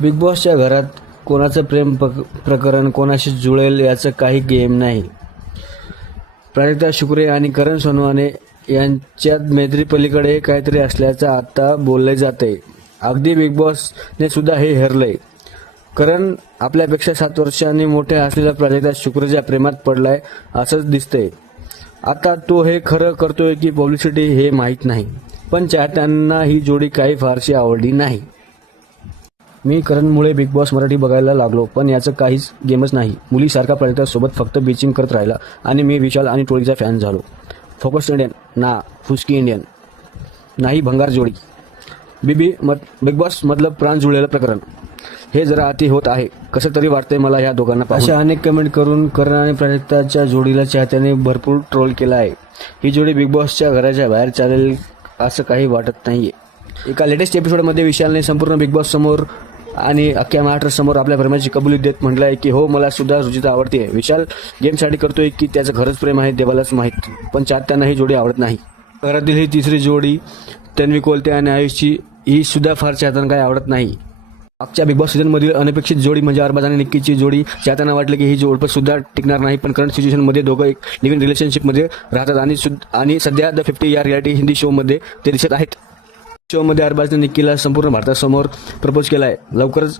Big बॉसच्या घरात कोणाचं प्रेम प्रकरण कोणाशी जुळेल याचं काही गेम नाही. प्राजक्ता शुक्रे आणि करण सोनवणे यांच्यात मैत्रीपलीकडे काहीतरी असल्याचं आता बोलले जाते. अगदी बिग बॉसने सुद्धा हे हेरलंय. करण आपल्यापेक्षा 7 वर्षांनी मोठ्या असलेल्या प्राजक्ता शुक्रेच्या प्रेमात पडलाय असंच दिसतंय. आता तो हे खरं करतोय की पब्लिसिटी हे माहीत नाही, पण चाहत्यांना ही जोडी काही फारशी आवडली नाही. मी करणमुळे बिग बॉस मराठी बघायला लागलो, पण याचं काहीच गेमच नाही. मुलीसारखा प्राजक्तासोबत फक्त बीचिंग करत राहिला आणि मी विशाल आणि टोळीचा फॅन झालो. फोकस इंडियन ना फुसकी इंडियन नाही, भंगार जोडी. बिग बॉस मधलं प्राण जुळलेलं प्रकरण हे जरा अति होत आहे कसं तरी वाटतंय मला ह्या दोघांना पाहून. अशा अनेक कमेंट करून करण आणि प्राजक्ताच्या जोडीला चाहत्याने भरपूर ट्रोल केला आहे. ही जोडी बिग बॉसच्या घराच्या बाहेर चालेल असं काही वाटत नाहीये. एका लेटेस्ट एपिसोडमध्ये विशालने संपूर्ण बिग बॉस समोर आणि अख्ख्या महाराष्ट्रासमोर आपल्या प्रेमाची कबुली देत म्हटलं आहे की हो, मला सुद्धा रुचिता आवडते. विशाल गेमसाठी करतोय की त्याचं खरंच प्रेम आहे देवालाच माहीत, पण चाहत्यांना ही जोडी आवडत नाही. घरातील ही तिसरी जोडी तन्वी कोलते आणि आयुषची ही सुद्धा फार चाहत्यांना काही आवडत नाही. मागच्या बिग बॉस सीझनमधील अनपेक्षित जोडी म्हणजे अरबाज आणि निक्कीची जोडी चाहत्यांना वाटलं की ही जोडपं सुद्धा टिकणार नाही, पण करंट सिच्युएशनमध्ये दोघं एक लिव्हिंग रिलेशनशिपमध्ये राहतात आणि सध्या द 50 या रियालिटी हिंदी शोमध्ये ते दिसत आहेत. शोमध्ये अरबाजने निक्कीला संपूर्ण भारतासमोर प्रपोज केला आहे. लवकरच